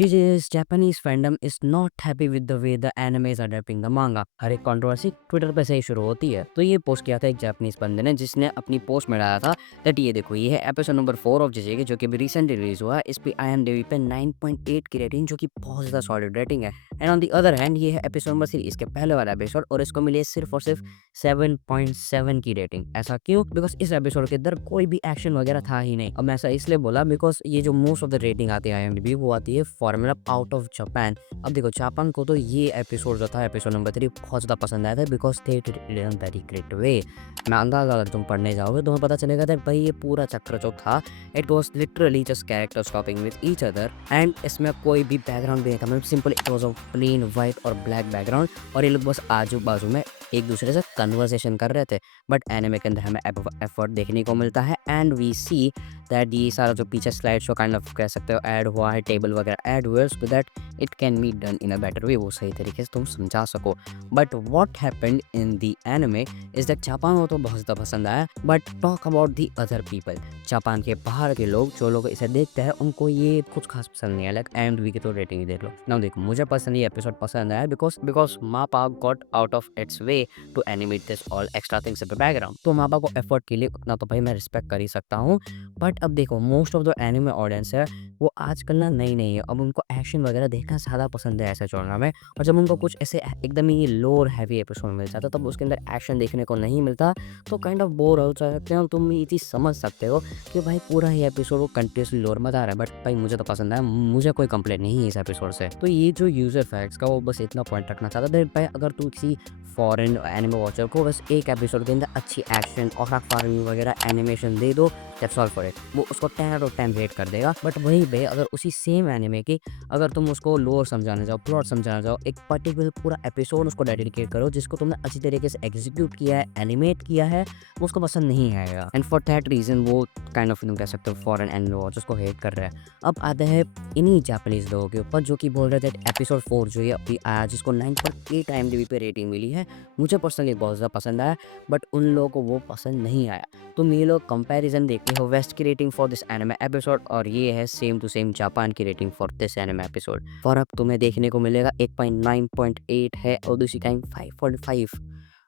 GJ's Japanese fandom is not happy with the way the anime is adapting the manga। हर एक controversy Twitter पे से ही शुरू होती है। तो ये पोस्ट किया था एक जापानीज बंदे ने, जिसने अपनी पोस्ट में डाला था दैट ये देखो, ये है एपिसोड नंबर 4 ऑफ जेजे के, जो कि अभी रिसेंटली रिलीज हुआ है। इस पे IMDb पे 9.8 की रेटिंग, जो कि बहुत ज़्यादा सॉलिड रेटिंग है। And on the other hand ये है एपिसोड नंबर 3, इसके पहले वाला एपिसोड, और इसको मिली है सिर्फ और सिर्फ 7.7 की रेटिंग। ऐसा क्यों? बिकॉज इस एपिसोड के अंदर कोई भी एक्शन वगैरह था ही नहीं। अब मैं ऐसा इसलिए बोला बिकॉज ये जो मोस्ट ऑफ द रेटिंग आती है IMDb, वो आती है फॉर्मूला आउट ऑफ जापान। अब देखो, जापान को तो ये एपिसोड जो था एपिसोड नंबर 3 बहुत ज़्यादा पसंद आया था because they did it in very great way. मांगा अगर तुम पढ़ने जाओगे तो तुम्हें पता चलेगा that भाई ये पूरा चैप्टर जो था it was literally just characters topping with each other, and इसमें कोई भी बैकग्राउंड भी नहीं था। मतलब simple it was a plain white और ब्लैक बैकग्राउंड, और ये लोग बस आजू बाजू में एक दूसरे से कन्वर्सेशन कर रहे थे। बट एनिमे के अंदर हमें एफर्ट देखने को मिलता है, एंड वी सी दैट ये सारा जो पीछे स्लाइड शो काइंड ऑफ कह सकते हो ऐड हुआ है, टेबल वगैरह ऐड हुए so that it can be done in a better way, वो सही तरीके से तुम समझा सको। But what happened in the anime is that Japan को तो बहुत ज़्यादा पसंद आया, but talk about the other people, Japan के बाहर के लोग जो लोग इसे देखते हैं उनको ये कुछ खास पसंद नहीं है। लाइक IMDb की तो रेटिंग ही देख लो ना। देखो, मुझे पर्सनली एपिसोड पसंद आया because MAPPA got out of its way to animate this all extra things in the background. तो मापा को एफर्ट के लिए उतना तो भाई मैं रिस्पेक्ट कर ही सकता हूँ। बट अब देखो, most of the anime audience है वो आजकल ना नई नहीं है। अब उनको एक्शन वगैरह देखना ज़्यादा पसंद है ऐसे जॉनरा में, और जब उनको कुछ ऐसे एकदम ही लोअर हैवी एपिसोड मिल जाता तब उसके अंदर एक्शन देखने को नहीं मिलता, तो काइंड ऑफ बोर हो जाते हैं। तुम ये चीज़ समझ सकते हो कि भाई पूरा ही एपिसोड वो कंटिन्यूसली लोअर मत आ रहा है, बट भाई मुझे तो पसंद है, मुझे कोई कंप्लेंट नहीं है इस एपिसोड से। तो ये जो यूजर फैक्ट्स का वो बस इतना पॉइंट रखना चाहता था भाई, अगर तू किसी फॉरेन एनिमे वॉचर को बस एक एपिसोड के अंदर अच्छी एक्शन और फार्मिंग वगैरह एनिमेशन दे दो, दैट्स ऑल फॉर इट, वो उसको 10 आउट ऑफ 10 रेट कर देगा। बट वहीं पे अगर उसी सेम एनिमे की अगर तुम उसको लोअर समझाने जाओ, प्लॉट समझाने जाओ, एक पर्टिकुलर पूरा एपिसोड उसको डेडिकेट करो जिसको तुमने अच्छी तरीके से एग्जीक्यूट किया है, एनिमेट किया है, वो उसको पसंद नहीं आएगा। एंड फॉर दैट रीजन वो काइंड ऑफ तुम कह सकते हो फॉरेन एनिमे वॉचर्स को हेट कर रहे हैं। अब आते हैं इन्हीं जापानीज लोगों के ऊपर जो कि बोल रहे थे एपिसोड 4 जो ये अभी आया, जिसको 9.8 IMDb पे रेटिंग मिली है, मुझे पर्सनली बहुत ज़्यादा पसंद आया, बट उन लोगों को वो पसंद नहीं आया। तुम ये लोग कंपैरिजन देखते हो वेस्ट की rating for this anime episode, और ये है सेम टू सेम जापान की rating for this anime episode. फर्क तुम्हें देखने को मिलेगा 8.9.8 है और दूसरी टाइम 5.5।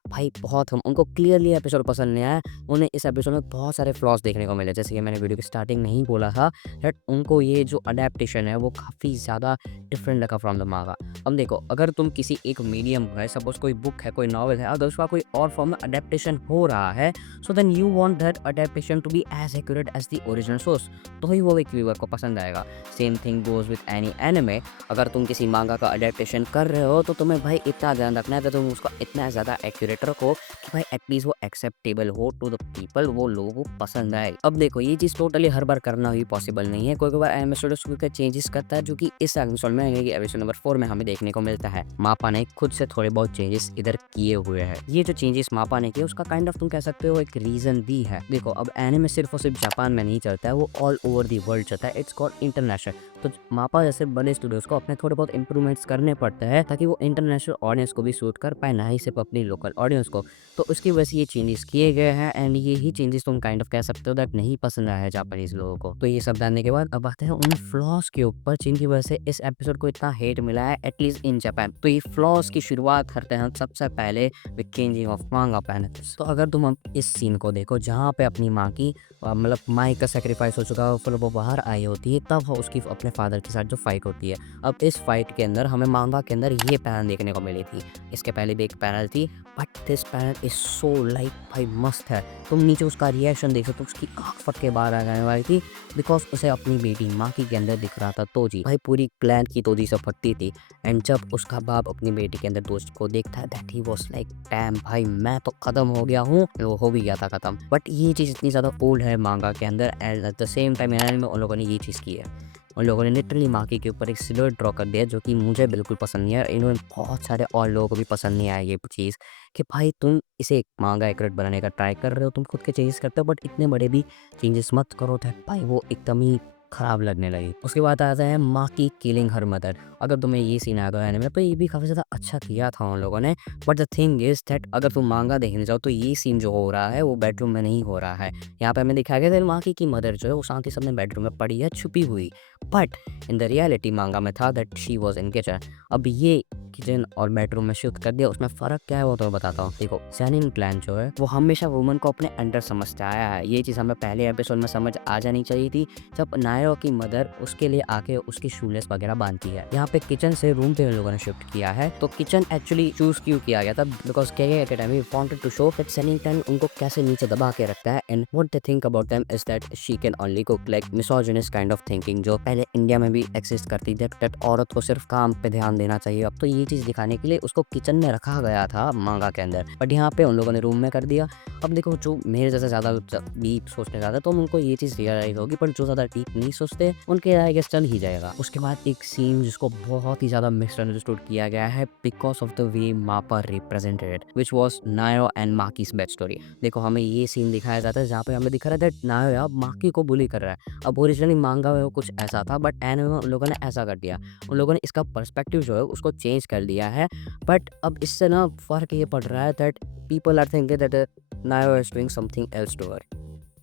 भाई बहुत हम उनको क्लियरली एपिसोड पसंद नहीं आया। उन्हें इस एपिसोड में बहुत सारे फ्लॉज देखने को मिले, जैसे कि मैंने वीडियो की स्टार्टिंग में ही बोला था दैट उनको ये जो अडेप्टेशन है वो काफ़ी ज़्यादा डिफरेंट लगा फ्रॉम द मांगा। अब देखो, अगर तुम किसी एक मीडियम है, सपोज कोई बुक है, कोई नॉवल है, अगर उसका कोई और फॉर्म में अडेप्टेशन हो रहा है, so then you want that adaptation to be as accurate as the original source, तो ही वो एक व्यूअर को पसंद आएगा। Same thing goes with any anime. अगर तुम किसी मांगा का अडेप्टेशन कर रहे हो तो तुम्हें भाई इतना ध्यान रखना है कि तुम उसको इतना ज़्यादा एक्यूरेट रखो कि भाई एटलीस्ट वो एक्सेप्टेबल हो टू द पीपल, वो लोगों को पसंद आए। अब देखो, ये चीज़ टोटली हर बार करना ही पॉसिबल नहीं है। कोई बार एनिमे स्टूडियो कुछ चेंजेस करता है, जो कि इस एपिसोड में एपिसोड नंबर 4 में हमें देखने को मिलता है। मापा ने खुद से थोड़े बहुत चेंजेस इधर किए हुए हैं। ये जो चेंजेस मापा ने किए उसका काइंड ऑफ तुम कह सकते हो एक रीजन भी है। देखो, अब एनिमे सिर्फ और सिर्फ जापान में नहीं चलता है, वो ऑल ओवर दी वर्ल्ड चलता है। It's called international. तो मापा जैसे बड़े स्टूडियोज को अपने थोड़े बहुत इंप्रूवमेंट्स करने पड़ते हैं ताकि वो इंटरनेशनल ऑडियंस को भी सूट कर पाए, ना ही सिर्फ अपनी लोकल ऑडियंस को। तो उसकी वजह से ये चेंजेस किए गए हैं, एंड ये ही चेंजेस तुम काइंड ऑफ कह सकते हो दैट नहीं पसंद आया है जापानीज लोगों को। तो ये सब जानने के बाद अब आते हैं उन फ्लॉज के ऊपर जिनकी वजह से इस एपिसोड को इतना हेट मिला है, एटलीस्ट इन जापान। तो ये फ्लॉज की शुरुआत करते हैं सबसे पहले विद चेंजिंग ऑफ मांगा पैनल्स। तो अगर तुम अब इस सीन को देखो जहाँ पे अपनी माँ की मतलब माई का सेक्रीफाइस हो चुका है, फिर वो बाहर आई होती है, तब उसकी अपने फादर के साथ जो फाइट होती है। अब इस फाइट के अंदर हमें मांगा के अंदर ये पैनल देखने को मिली थी, इसके पहले भी एक पैनल थी, but this panel is so like भाई मस्त है। तुम नीचे उसका रिएक्शन देख सकते हो, उसकी आँख फट के बाहर आ जाने वाली थी बिकॉज उसे अपनी बेटी माँ के अंदर दिख रहा था तोजी। भाई पूरी क्लैन की तोजी से फटती थी, एंड जब उसका बाप अपनी बेटी के अंदर दोस्त को देखता है that he was like damn भाई मैं तो खत्म हो गया हूँ, वो हो भी गया था खत्म। बट ये चीज़ इतनी ज़्यादा ओल्ड है मांगा के अंदर, and at the same time में उन लोगों ने ये चीज़ की है। उन लोगों ने लिटरली माकी के ऊपर एक सिलुएट ड्रॉ कर दिया जो कि मुझे बिल्कुल पसंद नहीं है। इन्होंने बहुत सारे और लोगों को भी पसंद नहीं आया ये चीज़ कि भाई तुम इसे एक मांगा एक्यूरेट बनाने का ट्राई कर रहे हो, तुम खुद के चेंजेस करते हो, बट इतने बड़े भी चेंजेस मत करो दैट भाई वो एकदम ही खराब लगने लगी। उसके बाद आता है माकी किलिंग हर मदर। अगर तुम्हें ये सीन आ गया एनीमे, तो ये भी काफ़ी ज़्यादा अच्छा किया था उन लोगों ने। But the thing is that अगर तुम मांगा देखने जाओ तो ये सीन जो हो रहा है वो बेडरूम में नहीं हो रहा है। यहाँ पे हमें दिखाया गया था माकी की मदर जो है वो शांति से अपने बेडरूम में पड़ी है छुपी हुई। बट इन द रियलिटी मांगा में था that she was in kitchen. अब ये किचन और बेडरूम में शिफ्ट कर दिया, उसमें फ़र्क क्या है वो तो मैं बताता हूँ। देखो सैनिन प्लान जो है वो हमेशा वुमन को अपने अंडर समझता आया है। ये चीज़ हमें पहले एपिसोड में समझ आ जानी चाहिए थी, जब नायो की मदर उसके लिए आके उसकी शूलेस वगैरह बांधती है। यहाँ पे किचन से रूम पे उन लोगों ने शिफ्ट किया है। तो किचन एक्चुअली चूज क्यों किया गया था, because KK academy wanted to show that sannin plan उनको कैसे नीचे दबा के रखता है। And what they think about them is that she can only cook, like misogynist kind of thinking जो पहले इंडिया में भी एक्सिस्ट करती थी, दैट औरत को सिर्फ काम पे ध्यान देना चाहिए। अब तो ये चीज़ दिखाने के लिए उसको किचन में रखा गया था मांगा के अंदर, बट यहाँ पे उन लोगों ने रूम में कर दिया। अब देखो जो मेरे जैसे ज़्यादा डीप सोचने जाता है तो उनको ये चीज़ रियलाइज होगी, पर जो ज़्यादा डीप नहीं सोचते उनके आई गेस चल ही जाएगा। उसके बाद एक सीन जिसको बहुत ही ज़्यादा मिसअंडरस्टूड किया गया है बिकॉज ऑफ द वे मापा रिप्रेजेंटेड, विच वॉज नायो एंड माकी's बैक स्टोरी। देखो हमें ये सीन दिखाया जाता है जहाँ पे हमें दिखा रहा है दैट नायो अब माकी को बुली कर रहा है। अब ओरिजिनली मांगा में वो कुछ ऐसा था, बट एनिमे में उन लोगों ने ऐसा कर दिया। उन लोगों ने इसका पर्सपेक्टिव जो है उसको चेंज कर दिया है। बट अब इससे ना फ़र्क ये पड़ रहा है that people are thinking that Nayo is doing something else to her.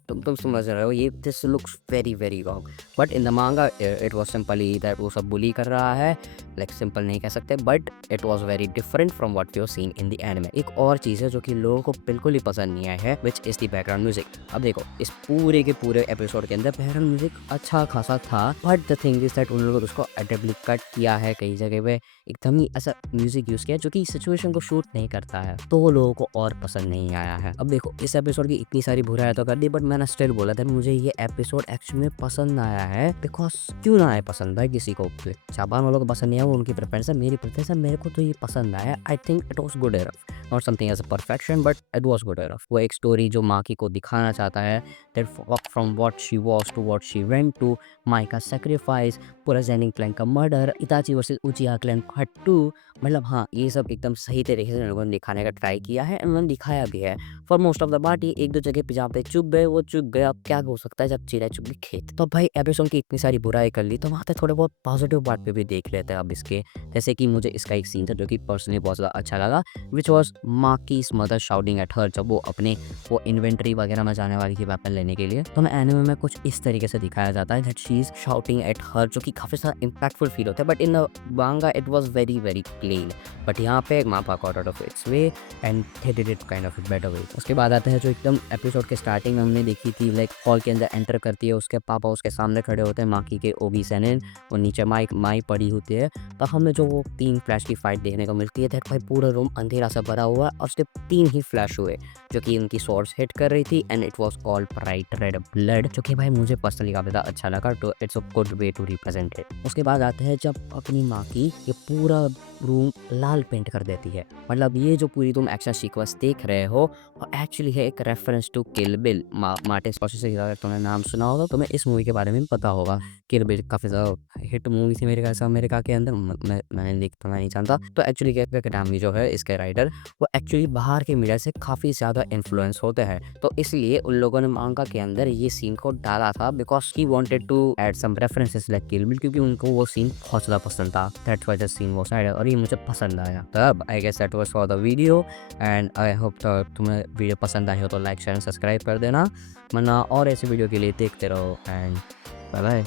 तुम समझ रहे हो, ये this looks very very wrong. But in the manga it was simply that वो सब बुली कर रहा है, लाइक सिंपल नहीं कह सकते, but it was very different from what you seen in the anime. एक और चीज़ है जो कि लोगों को बिल्कुल ही पसंद नहीं आई है, which is the background music. अब देखो इस पूरे के पूरे एपिसोड के अंदर बैकग्राउंड म्यूजिक अच्छा खासा था, but the thing is that उन लोगों ने उसको एडेबली कट किया है कई जगह पे, एकदम ही ऐसा म्यूजिक यूज़ किया जो कि सिचुएशन को शूट नहीं करता है, तो वो लोगों को और पसंद नहीं आया है। अब देखो इस एपिसोड की इतनी सारी बुराई तो कर दी, बट मैंने स्टिल बोला था मुझे ये एपिसोड एक्चुअली में पसंद आया है। बिकॉज क्यों ना आए पसंद भाई, किसी को जापान वालों को पसंद नहीं है वो उनकी प्रेफरेंस है, मेरी प्रेफरेंस है, मेरे को तो ये पसंद आया। I think it was good enough, not something as a perfection, but it was good enough. वो एक स्टोरी जो माकी को दिखाना चाहता है that from what she was to what she went to, Mai का सेक्रीफाइस, पूरा जेनिंग क्लैन का murder, Itachi versus Uchiha clan part 2, मतलब हाँ ये सब एकदम सही तरीके से लोगों ने दिखाने का ट्राई किया है, उन्होंने दिखाया भी है। For most of the party एक दो जगह पे जहाँ पे चुप गए वो चुप गए, अब क्या हो सकता है जब चिड़ै चुप गई खेत। तो भाई एपिसोड की इतनी सारी बुराई कर ली, तो वहाँ पे थोड़े बहुत पॉजिटिव पार्ट पे भी देख लेते हैं अब इसके। जैसे कि मुझे इसका एक सीन था जो कि पर्सनली बहुत ज़्यादा अच्छा लगा, विच वॉज माकी's मदर शाउटिंग एट हर, जब वो अपने वो इन्वेंट्री वगैरह में जाने वाली थी वेपन लेने के लिए। तो मैं एनिमे में कुछ इस तरीके से दिखाया जाता है that she is shouting at हर, जो कि काफ़ी ज़्यादा इम्पैक्टफुल फील होता है, but in the manga it was very very plain. But यहाँ पे मापा got out of its way and they did it kind of better way. उसके बाद आता है जो एकदम एपिसोड के स्टार्टिंग में हमने देखी थी, लाइक हॉल के अंदर एंटर करती है, उसके पापा उसके सामने खड़े होते हैं, माकी के ओगी सैनिन, और नीचे माई पड़ी होती है। तो हमें जो वो 3 फ्लैश की फाइट देखने को मिलती है दैट भाई पूरा रूम अंधेरा सा भरा हुआ है और उसके 3 ही फ्लैश हुए जो कि उनकी स्वॉर्ड्स हिट कर रही थी, and it was all bright red blood, जो कि भाई मुझे पर्सनली काफ़ी ज़्यादा अच्छा लगा। तो it's a good way to represent it. उसके बाद आते हैं जब अपनी माँ की ये पूरा रूम लाल पेंट कर देती है, मतलब ये जो पूरी तुम एक्शन सीक्वेंस देख रहे हो और एक्चुअली है एक reference to Kill Bill. Martin Scorsese, अगर तुमने नाम सुना होगा तो मैं इस मूवी के बारे में भी पता होगा। किल बिल काफ़ी ज़्यादा हिट मूवी थी मेरे ख्याल से अमेरिका के अंदर, मैंने देख तो मैं नहीं जानता। तो एक्चुअली केके एकेडमी जो है इसके राइटर वो एक्चुअली बाहर के मीडिया से काफ़ी ज़्यादा इन्फ्लुएंस होते हैं, तो इसलिए उन लोगों ने मांगा के अंदर ये सीन को डाला था because he wanted to add some references like Kill Bill, क्योंकि उनको वो सीन बहुत ज़्यादा पसंद था। That's why the scene was added और ये मुझे पसंद आया। तब I guess that was for the video, and I hope तो तुम्हें वीडियो पसंद आई हो तो लाइक शेयर एंड सब्सक्राइब कर देना, वरना और ऐसे वीडियो के लिए देखते रहो, एंड बाय बाय।